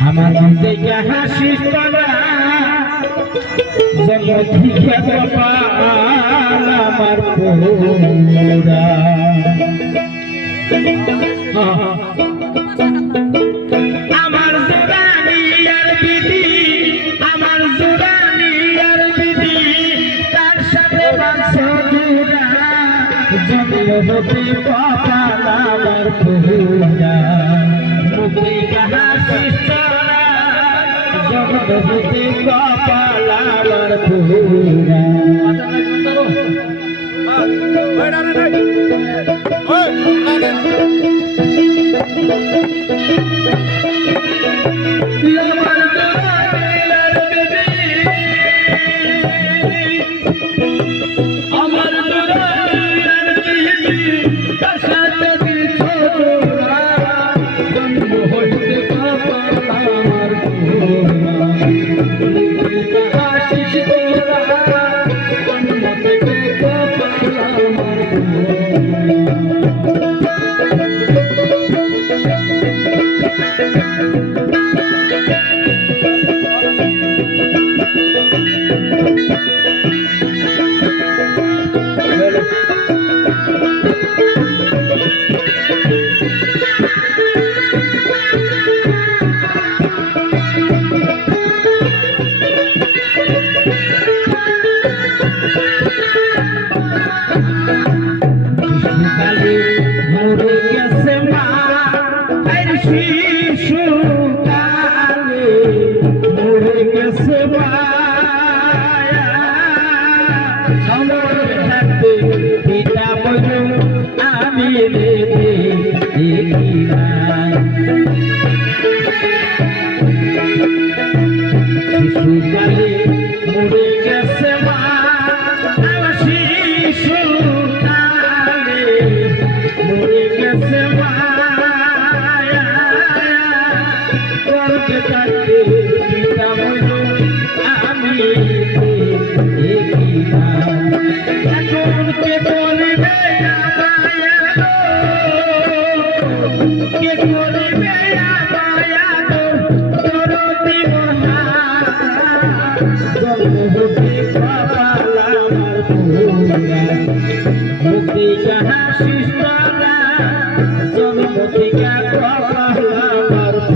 আমার থেকে হাসিস তারা জগতিকে কপাল আমার পোরা जन्मती पापा नामर भूला मुक्ति कहाँ सिस्टा जन्मती Thank you. আমরা